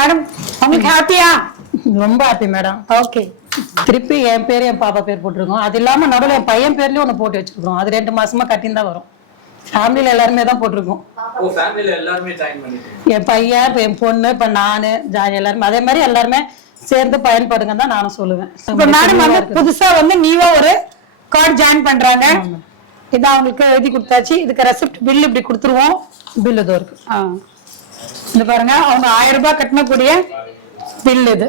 Madam உங்களுக்கு ஹாப்பியா? ரொம்ப ஹாப்பி மேடம். ஓகே. திருப்பி என் பேர் என் பாப்பா பேர் போட்டிருக்கோம். அது இல்லாம நடுவில் என் பையன் பேர்லயும் ஒண்ணு போட்டு வச்சிருக்கோம். அது 2 மாசமா கட்டின்னு தான் வரும். ஃபேமிலியில எல்லாருமே தான் போட்டிருக்கோம். என் பையன், என் பொண்ணு, இப்ப நானு, எல்லாருமே அதே மாதிரி எல்லாருமே சேர்ந்து பயன்படுங்க தான் நானும் சொல்லுவேன். இப்ப மேடம் வந்து புதுசா வந்து நீவா ஒரு கார்டு ஜாயின் பண்றாங்க. இதை அவங்களுக்கு எழுதி கொடுத்தாச்சு. இதுக்கு ரெசிப்ட் பில் இப்படி கொடுத்துருவோம். பில் இதோ இருக்கு. இது பாருங்க, அவங்க 1000 ரூபாய் கட்டணக்கூடிய பில் இது.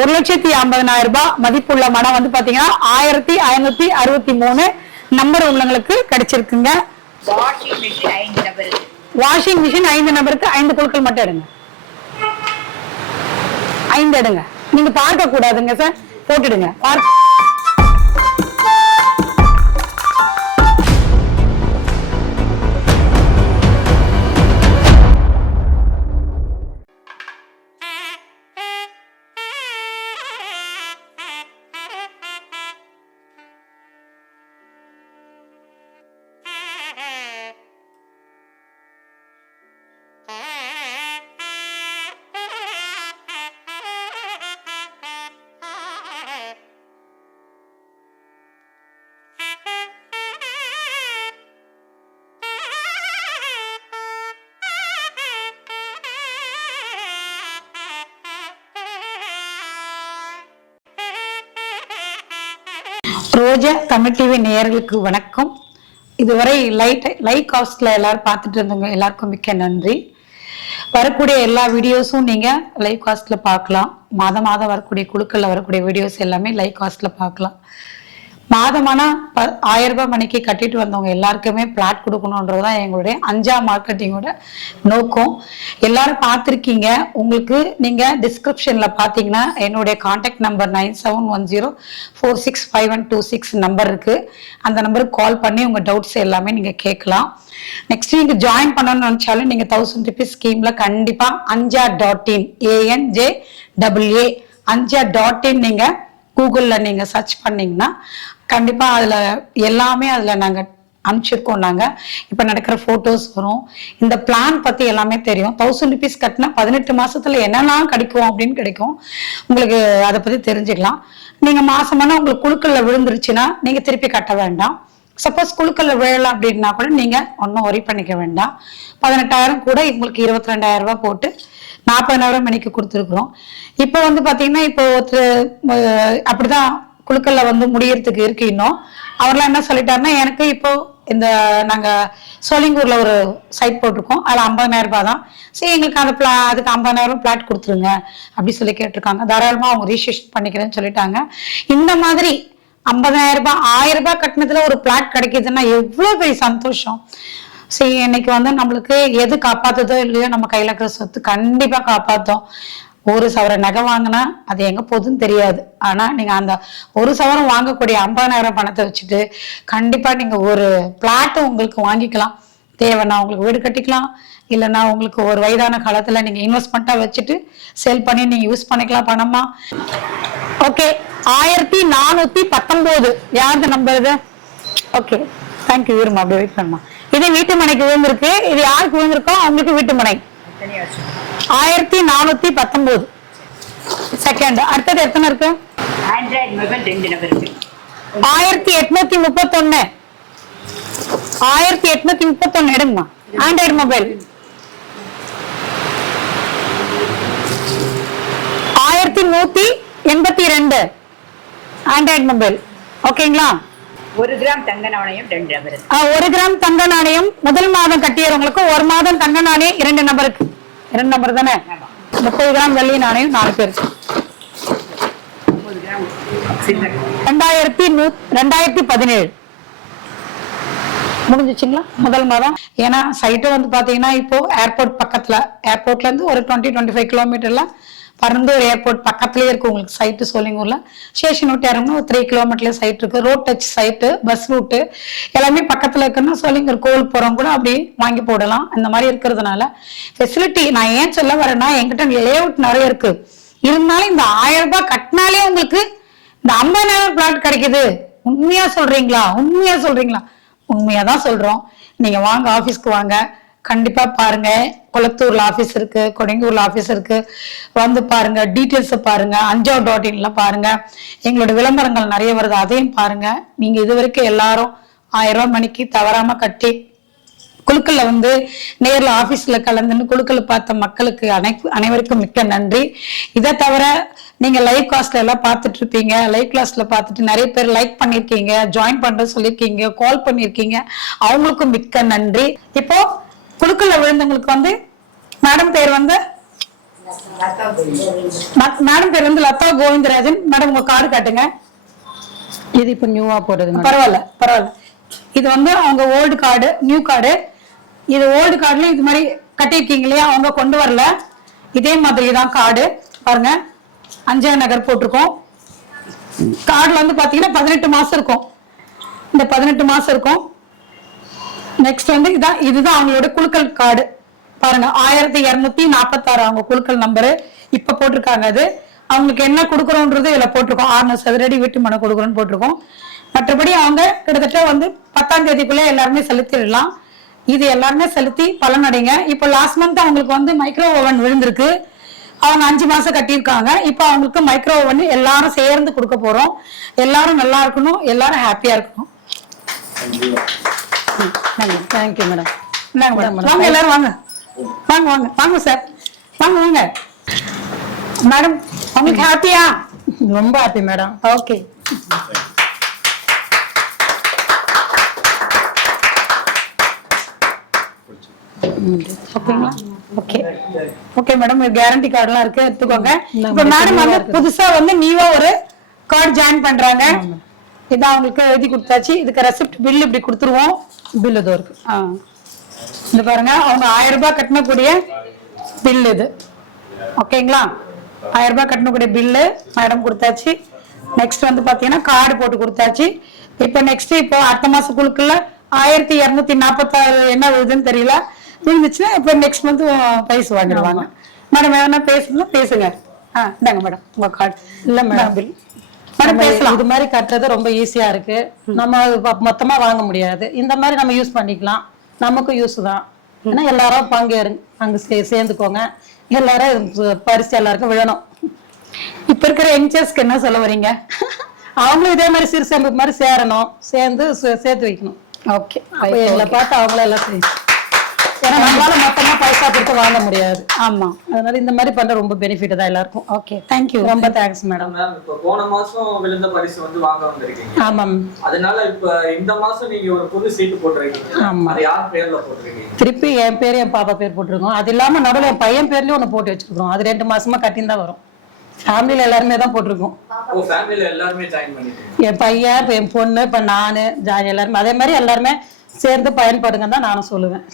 1,50,000 ரூபாய் மதிப்புள்ள மனம் வந்து பாத்தீங்கன்னா 1563 நம்பர் உள்ளவங்களுக்கு கிடைச்சிருக்குங்க. வாஷிங் மிஷின் 5 நபருக்கு 5 குழுக்கள் மட்டும் எடுங்க. 5 எடுங்க. நீங்க பார்க்க கூடாதுங்க சார், போட்டுடுங்க. ரோஜா தமிழ் டிவி நேயர்களுக்கு வணக்கம். இதுவரை லைக் காஸ்ட்ல எல்லாரும் பார்த்துட்டு இருந்தவங்க எல்லாருக்கும் மிக்க நன்றி. வரக்கூடிய எல்லா வீடியோஸும் நீங்க லைவ் காஸ்ட்ல பார்க்கலாம். மாதம் வரக்கூடிய குழுக்கள்ல வரக்கூடிய வீடியோஸ் எல்லாமே லைவ் காஸ்ட்ல பார்க்கலாம். மாதமானா 1000 ரூபாய் மணிக்கு கட்டிட்டு வந்தவங்க எல்லாருக்குமே பிளாட் கொடுக்கணுன்றதுதான் எங்களுடைய 5ஆம் மார்க்கெட்டிங்கோட நோக்கம். எல்லாரும் பார்த்துருக்கீங்க. உங்களுக்கு நீங்க டிஸ்கிரிப்ஷன்ல பாத்தீங்கன்னா என்னுடைய கான்டாக்ட் நம்பர் 9710465126 நம்பர் இருக்கு. அந்த நம்பருக்கு கால் பண்ணி உங்க டவுட்ஸ் எல்லாமே நீங்க கேட்கலாம். நெக்ஸ்ட் நீங்க ஜாயின் பண்ணணும்னு நினைச்சாலும் நீங்க 1000 ருபீஸ் ஸ்கீம்ல கண்டிப்பா anja.in ANJAA anja.in நீங்க கூகுள்ல நீங்க சர்ச் பண்ணீங்கன்னா கண்டிப்பா அதுல எல்லாமே அதுல நாங்க அனுப்பிச்சிருக்கோம். நாங்க இப்ப நடக்கிற போட்டோஸ் வரும். இந்த பிளான் பத்தி எல்லாமே தெரியும். 1000 ருபீஸ் கட்டினா 18 மாசத்துல என்னெல்லாம் கிடைக்கும் அப்படின்னு கிடைக்கும். உங்களுக்கு அதை பத்தி தெரிஞ்சுக்கலாம். நீங்க மாசமான உங்களுக்கு குழுக்கள்ல விழுந்துருச்சுன்னா நீங்க திருப்பி கட்ட வேண்டாம். சப்போஸ் குழுக்கள்ல விழலாம் அப்படின்னா கூட நீங்க ஒன்னும் ஒரி பண்ணிக்க வேண்டாம். 18,000 கூட உங்களுக்கு 22,000 ரூபாய் போட்டு 40,000 மணிக்கு கொடுத்துருக்குறோம். இப்போ வந்து பாத்தீங்கன்னா இப்போ அப்படிதான் குழுக்கள்ல வந்து முடியறதுக்கு இருக்கு. இன்னும் அவர்லாம் என்ன சொல்லிட்டாருன்னா, எனக்கு இப்போ இந்த நாங்க சோழிங்கூர்ல ஒரு சைட் போட்டிருக்கோம். அதுல 50,000 ரூபாய் தான். சரி, எங்களுக்கு அதுக்கு 50,000 பிளாட் கொடுத்துருங்க அப்படி சொல்லி கேட்டிருக்காங்க. தாராளமா அவங்க ரிஜிஸ்ட்ரேஷன் பண்ணிக்கிறேன்னு சொல்லிட்டாங்க. இந்த மாதிரி 50,000 ரூபாய் 1000 ரூபாய் கட்டணத்துல ஒரு பிளாட் கிடைக்குதுன்னா எவ்வளவு பெரிய சந்தோஷம். சரி, இன்னைக்கு வந்து நம்மளுக்கு எது காப்பாத்துதோ இல்லையோ நம்ம கையில இருக்கிற சொத்து கண்டிப்பா காப்பாத்தோம். 1 சவரன் நகை வாங்கினா அது எங்க போகுதுன்னு தெரியாது. ஆனா நீங்க அந்த 1 சவரம் வாங்கக்கூடிய 50,000 பணத்தை வச்சுட்டு கண்டிப்பா நீங்க ஒரு பிளாட் உங்களுக்கு வாங்கிக்கலாம். தேவைன்னா உங்களுக்கு வீடு கட்டிக்கலாம். இல்லைன்னா உங்களுக்கு ஒரு வயதான காலத்துல நீங்க இன்வெஸ்ட்மெண்ட்டா வச்சுட்டு சேல் பண்ணி நீங்க யூஸ் பண்ணிக்கலாம் பணமா. ஓகே, 1419 யாருக்கு நம்பர் இது? Okay, thank you. இருமா, அப்படி வெயிட் பண்ணலாம். இது வீட்டு மனைக்கு விழுந்திருக்கு. இது யாருக்கு விழுந்திருக்கோ அவங்களுக்கு வீட்டு மனை. 1419 செகண்ட். அடுத்தது எத்தனை இருக்கு? 1831 எடுங்கம்மா. Android mobile 1182 android mobile. ஓகேங்களா? 1 கிராம் தங்க நாணயம் 2 நபருக்கு. 1 கிராம் தங்க நாணயம் முதல் மாதம் கட்டியவங்களுக்கு 1 மாதம் தங்க நாணயம் 2 நபருக்கு. 2 நம்பர் தானே? 30 கிராம் வெள்ளி நாணயம் 4 பேருக்கு. 2017 முடிஞ்சிச்சுங்களா முதல் மாதம்? ஏன்னா சைட்டு வந்து பாத்தீங்கன்னா இப்போ ஏர்போர்ட் பக்கத்துல, ஏர்போர்ட்ல இருந்து ஒரு 20-25 கிலோமீட்டர்ல பரந்தூர் ஏர்போர்ட் பக்கத்துலயே இருக்கு உங்களுக்கு சைட்டு. சோழிங்கூர்ல ஸ்டேஷன் விட்டு இறங்கணும் ஒரு 3 கிலோமீட்டர்ல சைட் இருக்கு. Road touch side, bus route எல்லாமே பக்கத்துல இருக்குன்னா சோழிங்கூர் கோவில் போறோம் கூட அப்படி வாங்கி போடலாம். இந்த மாதிரி இருக்கிறதுனால ஃபெசிலிட்டி நான் ஏன் சொல்ல வரேன்னா, என்கிட்ட லே அவுட் நிறைய இருக்கு. இருந்தாலும் இந்த 1000 ரூபாய் கட்டினாலே உங்களுக்கு இந்த 50,000 பிளாட் கிடைக்குது. உண்மையா சொல்றீங்களா? உண்மையாதான் சொல்றோம். நீங்க வாங்க, ஆபீஸ்க்கு வாங்க, கண்டிப்பா பாருங்க. கொளத்தூர்ல ஆபீஸ் இருக்கு, கொடைங்கூர்ல ஆபீஸ் இருக்கு. வந்து பாருங்க, டீட்டெயில்ஸ் பாருங்க, anjao.in பாருங்க. எங்களோட விளம்பரங்கள் நிறைய வருது, அதையும் பாருங்க. நீங்க இது வரைக்கும் எல்லாரும் 1000 ரூபாய் மணிக்கு தவறாம கட்டி குழுக்கள்ல வந்து நேர்ல ஆபீஸ்ல கலந்துன்னு குழுக்கள் பார்த்த மக்களுக்கு அனைவருக்கும் மிக்க நன்றி. இதை தவிர நீங்க லைவ் கிளாஸ்ல எல்லாம் பார்த்துட்டு இருப்பீங்க. லைவ் கிளாஸ்ல பார்த்துட்டு நிறைய பேர் லைக் பண்ணிருக்கீங்க, ஜாயின் பண்ற சொல்லிருக்கீங்க, கால் பண்ணிருக்கீங்க, அவங்களுக்கும் மிக்க நன்றி. இப்போ குழுக்கள்ல விழுந்தவங்களுக்கு வந்து மேடம் பேர் வந்து லதா கோவிந்தராஜன். மேடம் உங்க கார்டு காட்டுங்க. இது இப்ப நியூவா போடுறது. பரவாயில்ல. இது வந்து அவங்க ஓல்டு கார்டு, நியூ கார்டு. இது ஓல்டு கார்டுல இது மாதிரி கட்டிருக்கீங்க இல்லையா, அவங்க கொண்டு வரல. இதே மாதிரி தான் கார்டு பாருங்க, அஞ்சா நகர் போட்டிருக்கோம். கார்டுல வந்து பாத்தீங்கன்னா 18 மாசம் இருக்கும். இந்த 18 மாசம் இருக்கும். நெக்ஸ்ட் வந்து இதுதான் அவங்களோட குழுக்கள் கார்டு பாருங்க. 1246 அவங்க குழுக்கள் நம்பரு இப்ப போட்டிருக்காங்க. அது அவங்களுக்கு என்ன கொடுக்குறோன்றது இதுல போட்டிருக்கோம். 6 சதுரடி வீட்டு மனை கொடுக்குறோன்னு போட்டிருக்கோம். மற்றபடி அவங்க கிட்டத்தட்ட வந்து 10ஆம் தேதிக்குள்ள எல்லாருமே செலுத்திடலாம். இது எல்லாருமே செலுத்தி பலனடைங்க. இப்போ லாஸ்ட் மந்த் அவங்களுக்கு வந்து மைக்ரோ ஓவன் விழுந்திருக்கு. அவங்க 5 மாசம் கட்டியிருக்காங்க. இப்போ அவங்களுக்கு மைக்ரோ ஓவன் எல்லாரும் சேர்ந்து கொடுக்க போறோம். எல்லாரும் நல்லா இருக்கணும், எல்லாரும் ஹாப்பியா இருக்கணும். Thank you madam. வாங்க எல்லாரும் வாங்க வாங்க வாங்க வாங்க சார், வாங்க வாங்க. மேடம் உங்களுக்கு ஹாப்பியா? ரொம்ப ஹாப்பி மேடம். ஓகே. ஓகேங்களா? ஓகே ஓகே மேடம், கேரண்டி கார்டுலாம் இருக்கு, எடுத்துக்கோங்க. இப்ப மேடம் வந்து புதுசா வந்து நீவா ஒரு கார்டு ஜாயின் பண்றாங்க. இதான் அவங்களுக்கு எழுதி கொடுத்தாச்சு. இதுக்கு ரெசிப்ட் பில் இப்படி கொடுத்துருவோம். பில் இதோ இருக்கு. இது பாருங்க, அவங்க 1000 ரூபாய் கட்டணக்கூடிய பில் இது. ஓகேங்களா? 1000 ரூபாய் கட்டணக்கூடிய பில்லு மேடம் கொடுத்தாச்சு. நெக்ஸ்ட் வந்து பாத்தீங்கன்னா கார்டு போட்டு கொடுத்தாச்சு. இப்ப நெக்ஸ்ட் இப்போ அடுத்த மாசம் குழுக்குள்ள 1246 என்ன வருதுன்னு தெரியல, இருந்துச்சுன்னா இப்ப நெக்ஸ்ட் மந்த் பைஸ் வாங்கிடுவாங்க. மேடம் எதனா பேசணும் பேசுங்க. இந்தாங்க மேடம் உங்க கார்டு. இல்ல மேடம், பில் மேடம் பேசலாம். இது மாதிரி கட்டுறது ரொம்ப ஈஸியா இருக்கு. நம்ம மொத்தமா வாங்க முடியாது. இந்த மாதிரி நம்ம யூஸ் பண்ணிக்கலாம், நமக்கும் யூஸ் தான். ஏன்னா எல்லாரும் அங்க சேர்ந்துக்கோங்க. எல்லாரும் பரிசு எல்லாருக்கும் விழணும். இப்ப இருக்கிற யங்ஸ்டர்ஸ்க்கு என்ன சொல்ல வரீங்க? அவங்களும் இதே மாதிரி சிறு சேமிப்பு மாதிரி சேரணும், சேர்ந்து சேர்த்து வைக்கணும். ஓகே, அப்ப எங்களை பார்த்து அவங்களும் எல்லாம் செய்யணும். ஏன்னா நம்மளால மொத்தமா பைசா கொடுத்து வாங்க முடியாது. ஆமா, அதனால இந்த மாதிரி பண்ற ரொம்ப பெனிஃபிட் தான் எல்லாருக்கும். ஓகே, தேங்க்யூ, ரொம்ப தேங்க்ஸ் மேடம். இப்போ போன மாசம் விழுந்த பரிசு வந்து வாங்க வந்திருக்கீங்க. ஆமாம். அதனால இப்ப இந்த மாசம் நீங்க ஒரு புது சீட்டு போட்டுருக்கீங்க. ஆமா. அது யார் பேர்ல போட்டுருக்கீங்க? திருப்பி என் பேர் என் பாப்பா பேர் போட்டிருக்கோம். அது இல்லாம நடுவில் என் பையன் பேர்லயும் ஒண்ணு போட்டு வச்சிருக்கோம். அது 2 மாசமா கட்டின்னு தான் வரும். ஃபேமிலியில எல்லாருமே தான் போட்டிருக்கோம். ஓ, ஃபேமிலில எல்லாருமே ஜாயின் பண்ணிட்டீங்க. என் பையன், இப்ப என் பொண்ணு, இப்ப நானு எல்லாருமே அதே மாதிரி எல்லாருமே சேர்ந்து பயன்படுங்க தான் நானும் சொல்லுவேன்.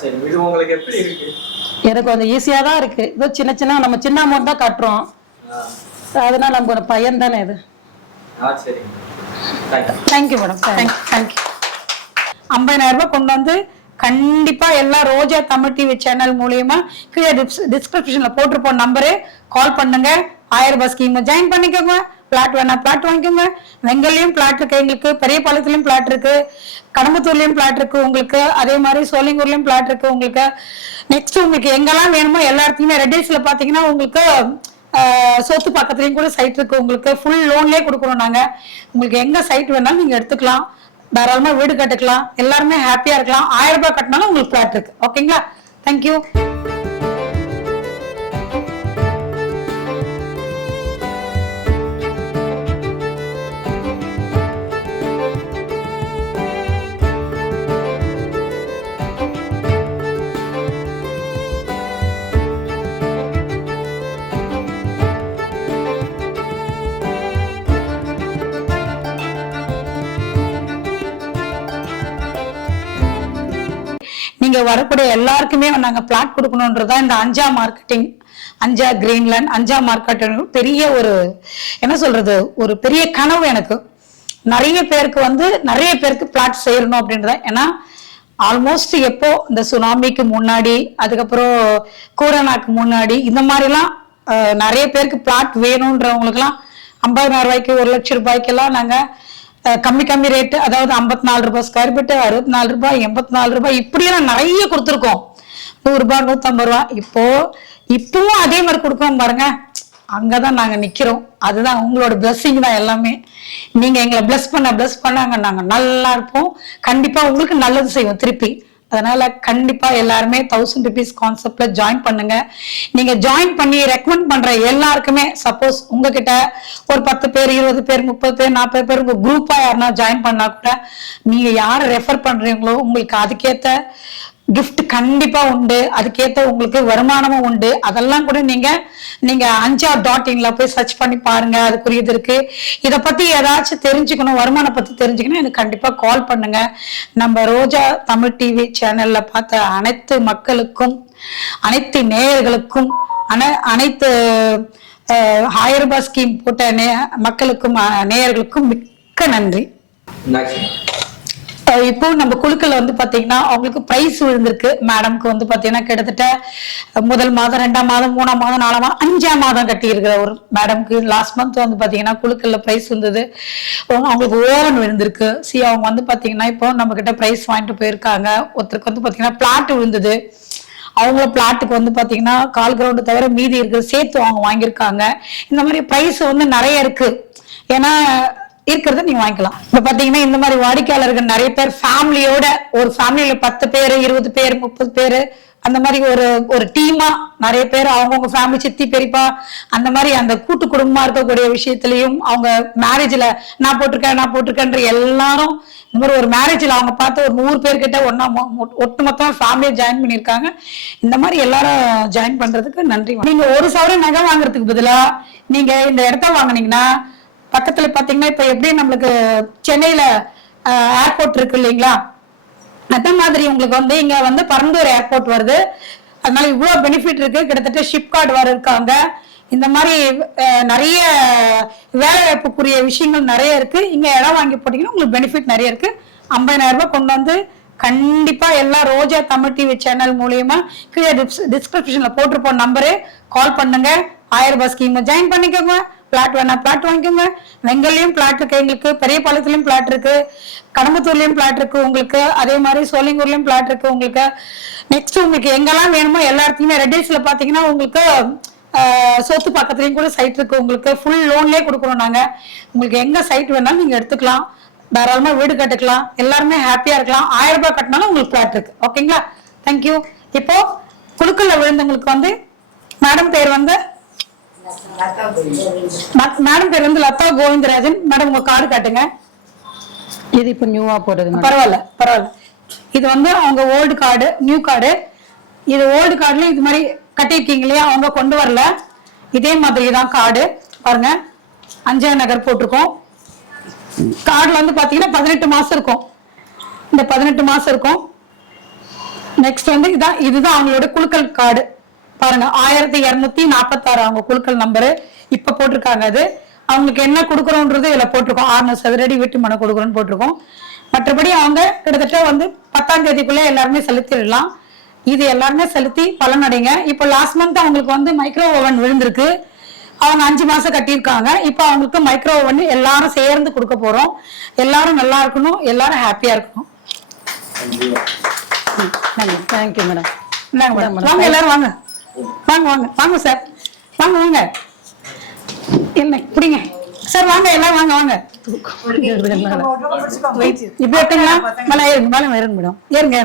சரி, இது உங்களுக்கு எப்படி இருக்கு? எனக்கு கொஞ்சம் ஈஸியா தான் இருக்கு. இதோ சின்ன நம்ம சின்ன அமௌண்ட் தான் கட்டுறோம். அதனால நம்ம ஒரு பையன் தானே இது. சரி, தேங்க்யூ மேடம், தேங்க்யூ. 50,000 ரூபாய் கொண்டு வந்து கண்டிப்பா எல்லா ரோஜா தமிழ் டிவி சேனல் மூலியமா கீழே டிஸ்கிரிப்ஷன்ல போட்டிருப்போம் நம்பரு, கால் பண்ணுங்க. 1000 ரூபாய் ஸ்கீம் ஜாயின் பண்ணிக்கோங்க. பிளாட் வேணா பிளாட் வாங்கிக்கோங்க. வெங்கல்லையும் பிளாட் இருக்கு, எங்களுக்கு பெரியபாளையத்துலயும் பிளாட் இருக்கு, கடம்பத்தூர்லயும் பிளாட் இருக்கு உங்களுக்கு, அதே மாதிரி சோழிங்கூர்லயும் பிளாட் இருக்கு உங்களுக்கு. நெக்ஸ்ட் உங்களுக்கு எங்கெல்லாம் வேணுமோ எல்லா இடத்துலயுமே ரெட்டிஸ்ல பாத்தீங்கன்னா உங்களுக்கு சொத்து பக்கத்துலயும் கூட சைட் இருக்கு. உங்களுக்கு ஃபுல் லோன்லயே கொடுக்குறோம் நாங்க. உங்களுக்கு எங்க சைட் வேணாலும் நீங்க எடுத்துக்கலாம், தாராளமா வீடு கட்டுக்கலாம், எல்லாருமே ஹாப்பியா இருக்கலாம். 1000 ரூபாய் கட்டினாலும் உங்களுக்கு பிளாட் இருக்கு. ஓகேங்களா? தேங்க்யூ. நீங்க வரக்கூடிய எல்லாருக்குமே நாங்க பிளாட் கொடுக்கணும்ன்றதா இந்த அஞ்சா மார்க்கெட்டிங், அஞ்சா கிரீன்லேண்ட், அஞ்சா மார்க்கெட்டிங் பெரிய ஒரு என்ன சொல்றது, ஒரு பெரிய கனவு எனக்கு. நிறைய பேருக்கு பிளாட் செய்யணும் அப்படின்றத. ஏன்னா ஆல்மோஸ்ட் எப்போ இந்த சுனாமிக்கு முன்னாடி, அதுக்கப்புறம் கொரோனாக்கு முன்னாடி, இந்த மாதிரிலாம் நிறைய பேருக்கு பிளாட் வேணும்ன்றவங்களுக்குலாம் 50,000 ரூபாய்க்கு 1,00,000 ரூபாய்க்கெல்லாம் நாங்க கம்மி ரேட்டு, அதாவது 54 ரூபாய் ஸ்கொயர் ஃபீட்டு, 64 ரூபாய், 84 ரூபாய், இப்படியெல்லாம் நிறைய கொடுத்துருக்கோம். ரூபாய் 150 ரூபா. இப்பவும் அதே மாதிரி கொடுக்கணும் பாருங்க. அங்கதான் நாங்க நிக்கிறோம். அதுதான் உங்களோட பிளஸ்ஸிங் தான் எல்லாமே. நீங்க எங்களை பிளஸ் பண்ணாங்க நாங்க நல்லா இருப்போம். கண்டிப்பா உங்களுக்கு நல்லது செய்வோம் திருப்பி. அதனால கண்டிப்பா எல்லாருமே 1000 rupees கான்செப்ட்ல ஜாயின் பண்ணுங்க. நீங்க ஜாயின் பண்ணி ரெக்கமெண்ட் பண்ற எல்லாருக்குமே, சப்போஸ் உங்ககிட்ட ஒரு 10 பேர் 20 பேர் 30 பேர் 40 பேர் உங்க குரூப்பா யாருன்னா ஜாயின் பண்ணா கூட நீங்க யாரை ரெஃபர் பண்றீங்களோ உங்களுக்கு அதுக்கேத்த கிஃப்ட் கண்டிப்பா உண்டு. அதுக்கேத்த உங்களுக்கு வருமானமும் உண்டு. அதெல்லாம் கூட நீங்க anjar.in போய் சர்ச் பண்ணி பாருங்க. அதுக்குரியது இருக்கு. இதை பத்தி ஏதாச்சும் தெரிஞ்சுக்கணும், வருமானம் பத்தி தெரிஞ்சுக்கணும், எனக்கு கண்டிப்பா கால் பண்ணுங்க. நம்ம ரோஜா தமிழ் டிவி சேனல்ல பார்த்த அனைத்து மக்களுக்கும், அனைத்து நேயர்களுக்கும், அனைத்து 1000 ரூபாய் ஸ்கீம் போட்ட மக்களுக்கும் நேயர்களுக்கும் மிக்க நன்றி. இப்போ நம்ம குழுக்கள் வந்து பாத்தீங்கன்னா அவங்களுக்கு பிரைஸ் விழுந்திருக்கு. மேடம்க்கு வந்து பாத்தீங்கன்னா கிட்டத்தட்ட முதல் மாதம் 2ஆம் மாதம் 3ஆம் மாதம் 4ஆம் மாதம் 5ஆம் மாதம் கட்டி இருக்கிற ஒரு மேடம்க்கு லாஸ்ட் மந்த் வந்து பாத்தீங்கன்னா குழுக்கள்ல பிரைஸ் வந்தது. அவங்களுக்கு ஓவன் விழுந்திருக்கு. அவங்க வந்து பாத்தீங்கன்னா இப்போ நம்ம கிட்ட பிரைஸ் வாங்கிட்டு போயிருக்காங்க. ஒருத்தருக்கு வந்து பாத்தீங்கன்னா பிளாட் விழுந்தது. அவங்கள பிளாட்டுக்கு வந்து பாத்தீங்கன்னா 1/4 கிரவுண்ட் தவிர மீதி இருக்கு சேர்த்து அவங்க வாங்கியிருக்காங்க. இந்த மாதிரி பிரைஸ் வந்து நிறைய இருக்கு. ஏன்னா இருக்கிறத நீங்க வாங்கிக்கலாம். இப்ப பாத்தீங்கன்னா இந்த மாதிரி வாடிக்கையாளர்கள் நிறைய பேர் ஃபேமிலியோட, ஒரு ஃபேமிலியில 10 பேர் 20 பேர் 30 பேர் அந்த மாதிரி ஒரு டீமா நிறைய பேர் அவங்கவுங்க ஃபேமிலி சித்தி பெரியப்பா அந்த மாதிரி அந்த கூட்டு குடும்பமா இருக்கக்கூடிய விஷயத்திலையும் அவங்க மேரேஜ்ல நான் போட்டிருக்கேன்ற எல்லாரும் இந்த மாதிரி ஒரு மேரேஜ்ல அவங்க பார்த்து ஒரு 100 பேர்கிட்ட ஒட்டுமொத்தமா ஃபேமிலியை ஜாயின் பண்ணியிருக்காங்க. இந்த மாதிரி எல்லாரும் ஜாயின் பண்றதுக்கு நன்றி. நீங்க 1 சவரன் நகை வாங்குறதுக்கு பதிலா நீங்க இந்த இடத்த வாங்கினீங்கன்னா பக்கத்துல பாத்தீங்கன்னா இப்ப எப்படி நம்மளுக்கு சென்னையில ஏர்போர்ட் இருக்கு இல்லைங்களா, அந்த மாதிரி உங்களுக்கு வந்து இங்க வந்து பரந்தூர் ஏர்போர்ட் வருது. அதனால இவ்வளவு பெனிஃபிட் இருக்கு. கிட்டத்தட்ட ஷிப்கார்டு வர இருக்காங்க. இந்த மாதிரி நிறைய வேலை வாய்ப்புக்குரிய விஷயங்கள் நிறைய இருக்கு. இங்க இடம் வாங்கி போட்டீங்கன்னா உங்களுக்கு பெனிஃபிட் நிறைய இருக்கு. 50,000 ரூபாய் கொண்டு வந்து கண்டிப்பா எல்லா ரோஜா தமிழ் டிவி சேனல் மூலியமா கீழே டிஸ்கிரிப்ஷன்ல போட்டிருப்போம் நம்பரு, கால் பண்ணுங்க. 1000 ரூபாய் ஸ்கீம் ஜாயின் பண்ணிக்கோங்க. பிளாட் வேணா பிளாட் வாங்கிக்கோங்க. வெங்கல்லையும் பிளாட் இருக்கு எங்களுக்கு, பெரியபாளையத்துலயும் பிளாட் இருக்கு, கடம்பத்தூர்லயும் பிளாட் இருக்கு உங்களுக்கு, அதே மாதிரி சோழிங்கூர்லயும் பிளாட் இருக்கு உங்களுக்கு. நெக்ஸ்ட் உங்களுக்கு எங்கெல்லாம் வேணுமோ எல்லா இடத்துலயுமே ரெட்டில்ஸ்ல பாத்தீங்கன்னா உங்களுக்கு சொத்து பக்கத்துலயும் கூட சைட் இருக்கு. உங்களுக்கு ஃபுல் லோன்லயே கொடுக்குறோம் நாங்க. உங்களுக்கு எங்க சைட் வேணாலும் நீங்க எடுத்துக்கலாம். தாராளமா வீடு கட்டுக்கலாம். எல்லாருமே ஹாப்பியா இருக்கலாம். 1000 ரூபாய் கட்டினாலும் உங்களுக்கு பிளாட் இருக்கு. ஓகேங்களா? தேங்க்யூ. இப்போ குழுக்கள்ல விழுந்தவங்களுக்கு வந்து மேடம் பேர் வந்து லதா கோவிந்தராஜன். மேடம் உங்க கார்டு காட்டுங்க. இது இப்ப நியூவா போடுறது. பரவாயில்ல. இது வந்து அவங்க ஓல்டு கார்டு, நியூ கார்டு. இது ஓல்டு கார்டுல இது மாதிரி கட்டிருக்கீங்க இல்லையா, அவங்க கொண்டு வரல. இதே மாதிரி தான் கார்டு பாருங்க. அஞ்சல் நகர் போட்டிருக்கோம். கார்டுல வந்து பாத்தீங்கன்னா 18 மாசம் இருக்கும். இந்த 18 மாசம் இருக்கும். நெக்ஸ்ட் வந்து இதுதான் அவங்களோட குழுக்கள் கார்டு பாருங்க. 1246 அவங்க குழுக்கள் நம்பரு இப்ப போட்டிருக்காங்க. அது அவங்களுக்கு என்ன கொடுக்குறோன்றது இதுல போட்டிருக்கோம். 6 சதுரடி வீட்டு மனை கொடுக்குறோன்னு போட்டிருக்கோம். மற்றபடி அவங்க கிட்டத்தட்ட வந்து 10ஆம் தேதிக்குள்ள எல்லாருமே செலுத்திடலாம். இது எல்லாருமே செலுத்தி பலனடைங்க. இப்ப லாஸ்ட் மந்த் அவங்களுக்கு வந்து மைக்ரோ ஓவன் விழுந்திருக்கு. அவங்க 5 மாசம் கட்டியிருக்காங்க. இப்ப அவங்களுக்கு மைக்ரோ ஓவன் எல்லாரும் சேர்ந்து கொடுக்க போறோம். எல்லாரும் நல்லா இருக்கணும், எல்லாரும் ஹாப்பியா இருக்கணும். Thank you madam. வாங்க எல்லாரும் வாங்க வாங்க வாங்க வாங்க சார். வாங்க என்ன புடிங்க சார். வாங்க எல்லாரும் வாங்க வாங்க. இப்ப எடுத்துங்களா? மேல ஏறுங்க மேடம். ஏறுங்க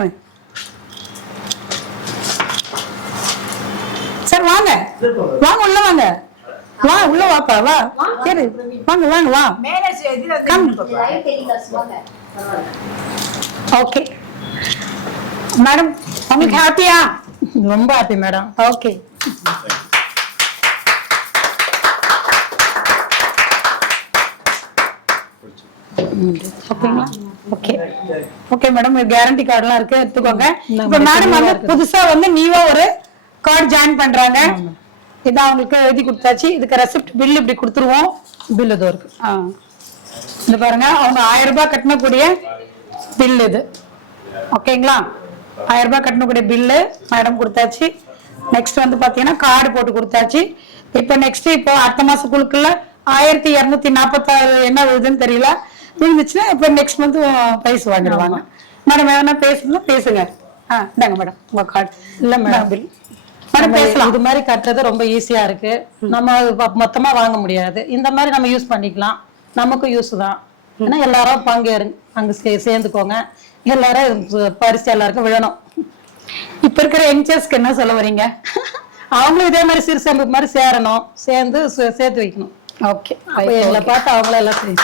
சார். வாங்க உள்ள வாங்க. வா உள்ள வாப்பா வா. சரி வாங்க வா. ஓகே மேடம், உங்களுக்கு ஹாப்பியா? ரொம்ப ஹாப்பி மேடம். ஓகே. ஓகேங்களா? Okay okay madam. கேரண்டி கார்டுலாம் இருக்கு, எடுத்துக்கோங்க. இப்ப மேடம் வந்து புதுசா வந்து நீவா ஒரு கார்டு ஜாயின் பண்றாங்க. இதான் அவங்களுக்கு எழுதி கொடுத்தாச்சு. இதுக்கு ரெசிப்ட் பில் இப்படி கொடுத்துருவோம். பில் இதோ இருக்கு. இந்த பாருங்க, அவங்க 1000 ரூபாய் கட்டணக்கூடிய பில் இது. ஓகேங்களா? 1000 ரூபாய் கட்டணக்கூடிய பில்லு மேடம் கொடுத்தாச்சு. நெக்ஸ்ட் வந்து பாத்தீங்கன்னா கார்டு போட்டு கொடுத்தாச்சு. இப்ப நெக்ஸ்ட் இப்போ அடுத்த மாசம் குழுக்குள்ள 1246 என்ன வருதுன்னு தெரியல. இருந்துச்சுன்னா இப்ப நெக்ஸ்ட் மந்த் பிரைஸ் வாங்கிடுவாங்க. மேடம் எதனா பேசணும்னா பேசுங்க. இந்தாங்க மேடம் உங்க கார்டு. இல்ல மேடம் மேடம் பேசலாம். இது மாதிரி கட்டுறது ரொம்ப ஈஸியா இருக்கு. நம்ம மொத்தமா வாங்க முடியாது. இந்த மாதிரி நம்ம யூஸ் பண்ணிக்கலாம். நமக்கும் யூஸ் தான். ஏன்னா எல்லாரும் பங்கேறுங்க, அங்க சேர்ந்துக்கோங்க. எல்லாரும் பரிசு எல்லாருக்கும் விழணும். இப்ப இருக்கிற யங்ஸ்டர்ஸ்க்கு என்ன சொல்ல வரீங்க? அவங்களும் இதே மாதிரி சிறு சேமிப்பு மாதிரி சேரணும், சேர்ந்து சேர்த்து வைக்கணும். ஓகே, அப்ப எங்களை பார்த்து அவங்கள எல்லாம் செய்யும்.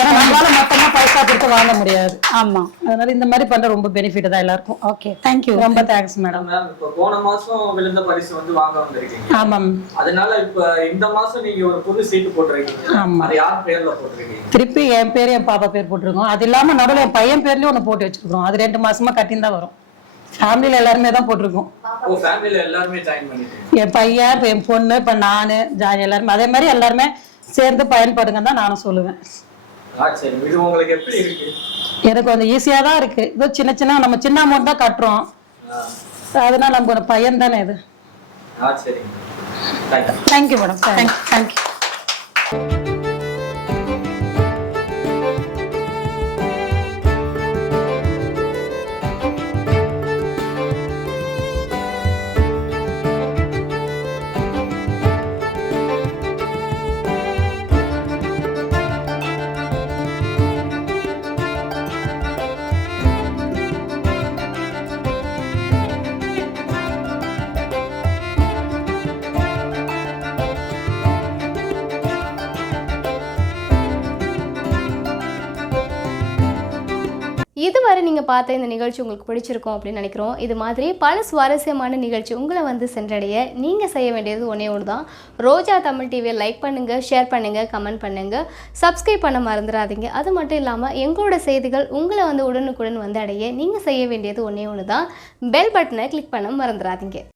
ஏன்னா நம்மளால மொத்தமா பைசா கொடுத்து வாங்க முடியாது. ஆமா, அதனால இந்த மாதிரி பண்ற ரொம்ப பெனிஃபிட் தான் எல்லாருக்கும். Okay, thank you. ரொம்ப தேங்க்ஸ் மேடம். மேம் இப்ப போன மாசம் விழுந்த பரிசு வந்து வாங்க வந்திருக்கீங்க. ஆமாம். அதனால இப்ப இந்த மாசம் நீங்க ஒரு புது சீட்டு போட்டிருக்கீங்க. ஆமா. அது யார் பேர்ல போட்டிருக்கீங்க? திருப்பி என் பேர் என் பாப்பா பேர் போட்டிருக்கோம். அது இல்லாம நடுவில் என் பையன் பேர்லயும் ஒண்ணு போட்டு வச்சிருக்கோம். அது 2 மாசமா கட்டின்னு தான் வரும். ஃபேமிலியில எல்லாருமே தான் போட்டிருக்கோம். ஓ, ஃபேமிலில எல்லாருமே ஜாயின் பண்ணிட்டீங்க. என் பையன், இப்ப என் பொண்ணு, இப்ப நானு, ஜாயின் எல்லாருமே அதே மாதிரி எல்லாருமே சேர்ந்து பயன்படுங்க தான் நானும் சொல்லுவேன். சரி, இது உங்களுக்கு எப்படி இருக்கு? எனக்கு கொஞ்சம் ஈஸியா தான் இருக்கு. இதோ சின்ன சின்ன நம்ம சின்ன அமௌண்ட் தான் கட்டுறோம். அதனால நம்ம ஒரு பையன் தானே இது. சரி, தேங்க்யூ மேடம். தேங்க்யூ. இதுவரை நீங்கள் பார்த்த இந்த நிகழ்ச்சி உங்களுக்கு பிடிச்சிருக்கும் அப்படின்னு நினைக்கிறோம். இது மாதிரி பல சுவாரஸ்யமான நிகழ்ச்சி உங்களை வந்து சென்றடைய நீங்கள் செய்ய வேண்டியது ஒன்றே ஒன்று தான். ரோஜா தமிழ் டிவியை லைக் பண்ணுங்கள், ஷேர் பண்ணுங்கள், கமெண்ட் பண்ணுங்கள், சப்ஸ்கிரைப் பண்ண மறந்துடாதீங்க. அது மட்டும் இல்லாமல் எங்களோட செய்திகள் உங்களை வந்து உடனுக்குடன் வந்து அடைய நீங்கள் செய்ய வேண்டியது ஒன்றே ஒன்று தான். பெல் பட்டனை கிளிக் பண்ண மறந்துடாதீங்க.